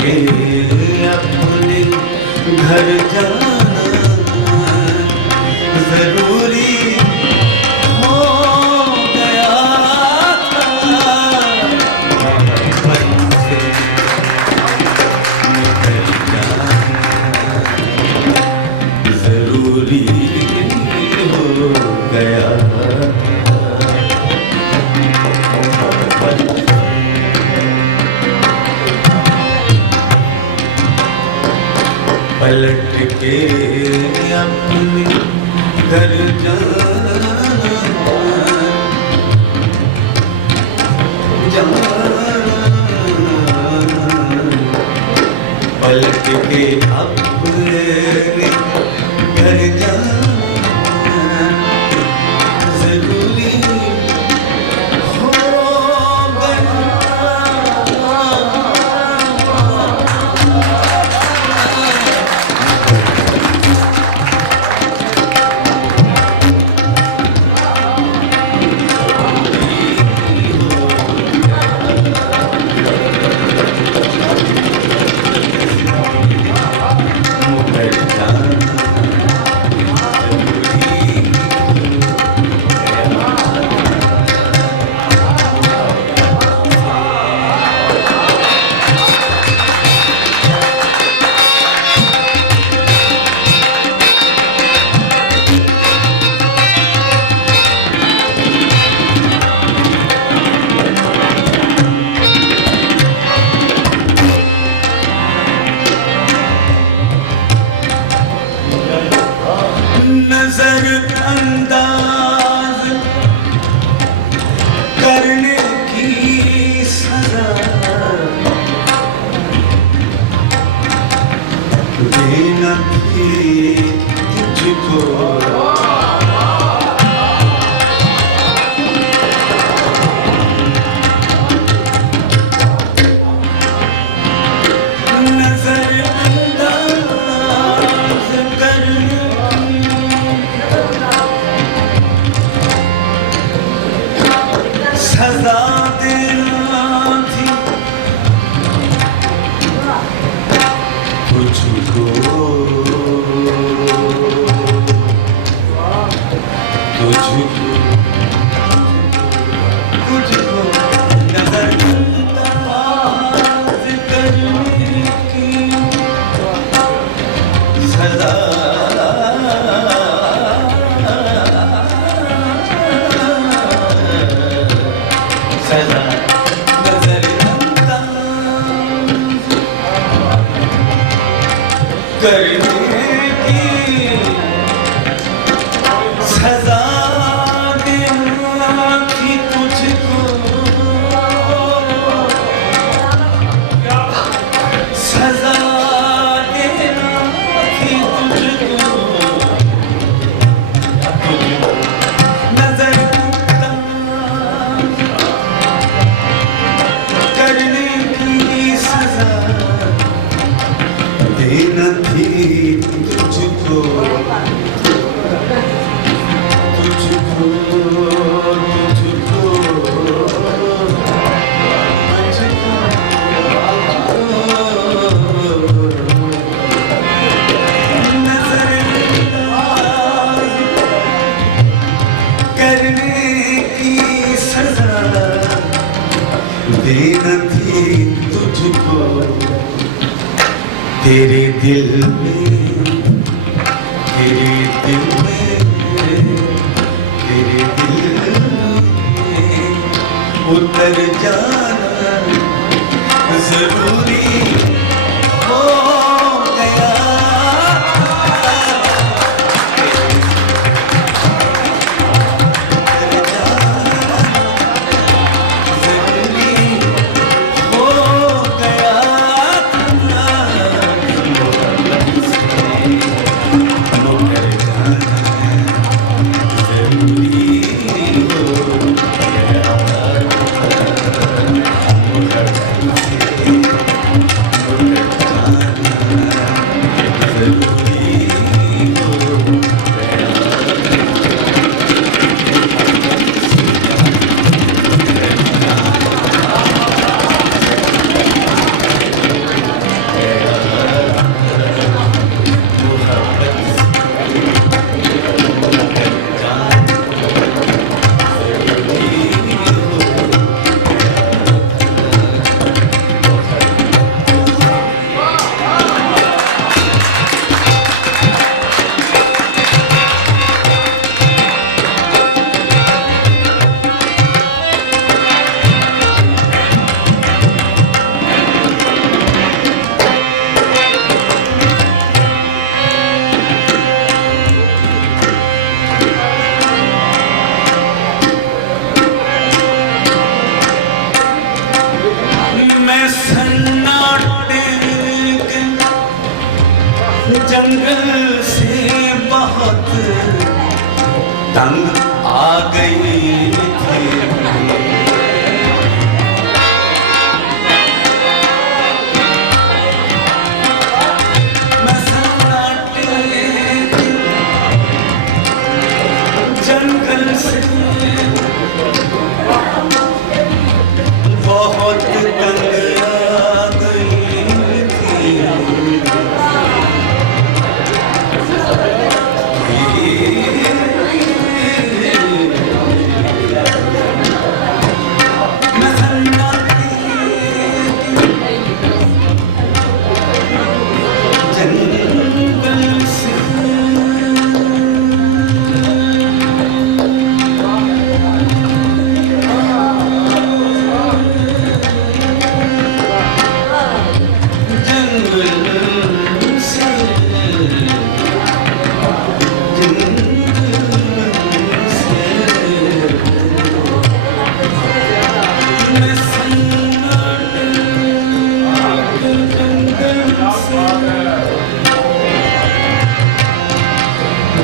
के अपने घर जाना जरूरी हो गया था। बचपन से निकल जाना जरूरी हो गया। पलट के अपने घर जाना पलट के अपने घर जाना जरूरी हो गया। नजर अंदाज करने की सजा देना थी तुझको। सजा देना थी तुझको तुझको नजरअंदाज करने की सजा करने की सजा देना थी तुझको। सजा देना थी तुझको। नजरअंदाज करने की सजा देना थी तुझको। तुझको तुझको नजरअंदाज करने की सजा देना थी तुझको। तेरे दिल में तेरे दिल में तेरे दिल में उतर जाना जरूरी हो गया। जंगल से बहुत तंग आ गई थी। मैं सन्नाटे जंगल से बहुत तंग आ गई थी।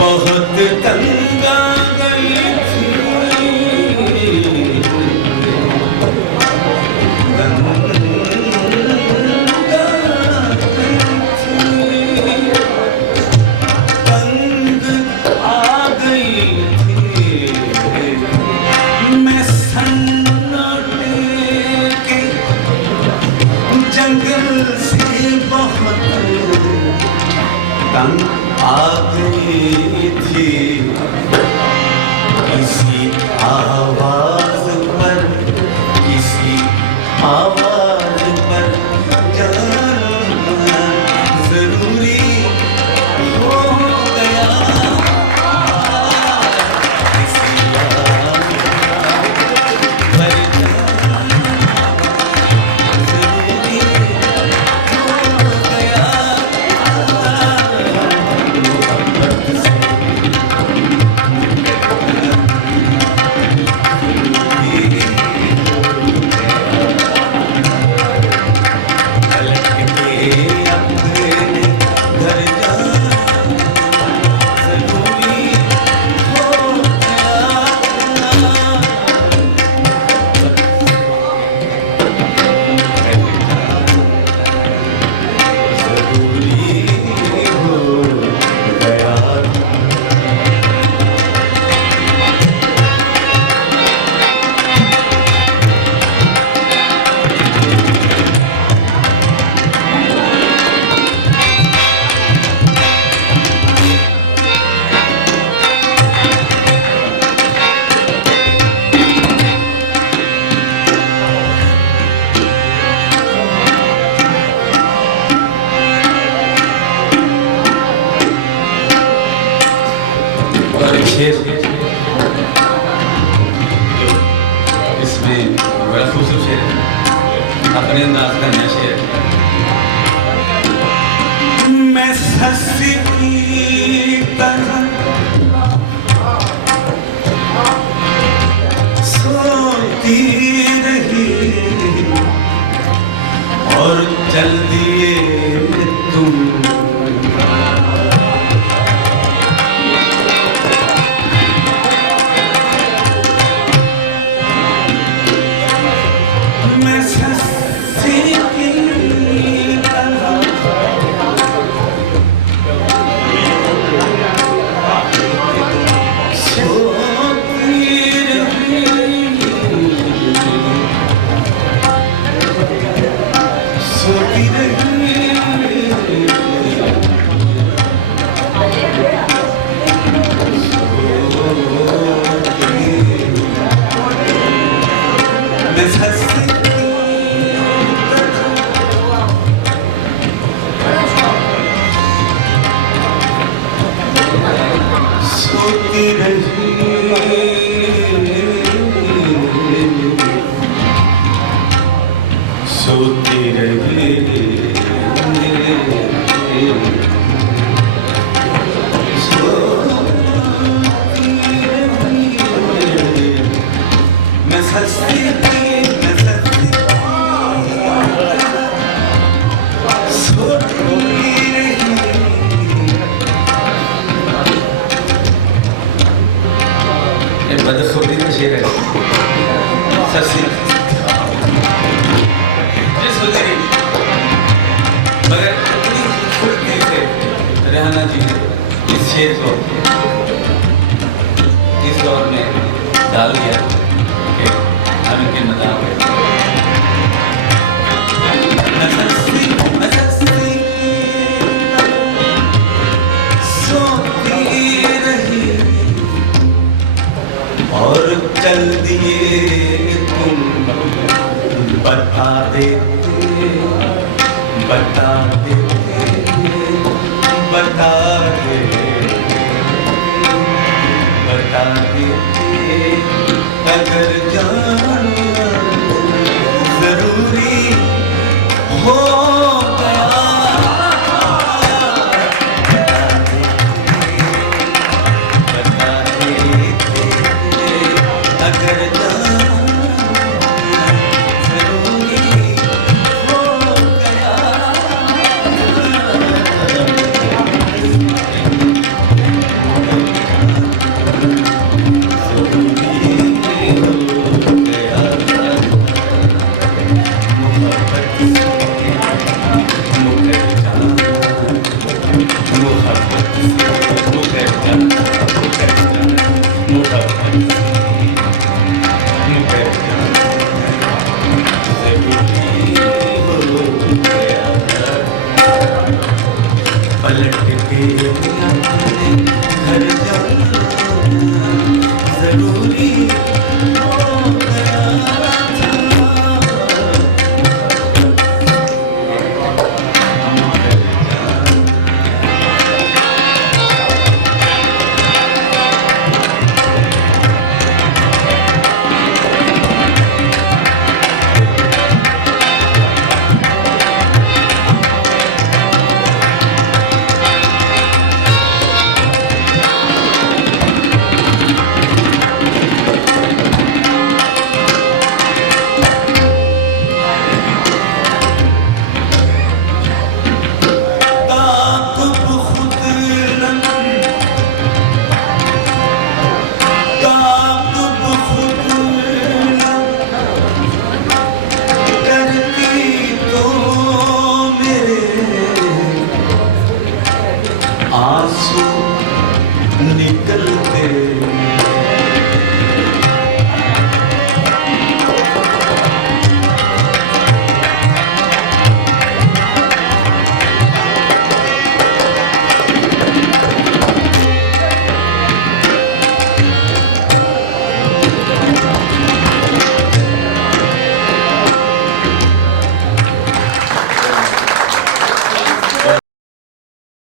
बहुत तंग आ गई थी, मैं सन्नाटे के जंगल से बहुत तंग आ गई थी। किसी आवाज पर जाना जरूरी हो गया। किसी आवाज पर जाना जरूरी हो गया। इसमें बड़ा खूबसूरत शेर है, अपने अंदाज का नया शेर। मैं सस्ती की तरह सोती रही और चल दिए तुम। मैं सस्ती की तरह सोती रही मैं सस्ती सोती रही सोती रही मैं सस्ती सोती रही शेर को इस दौर में डाल दिया कि हम इनके मदाम और चल दिए तुम बता देते बता देते बता देते बता देते अगर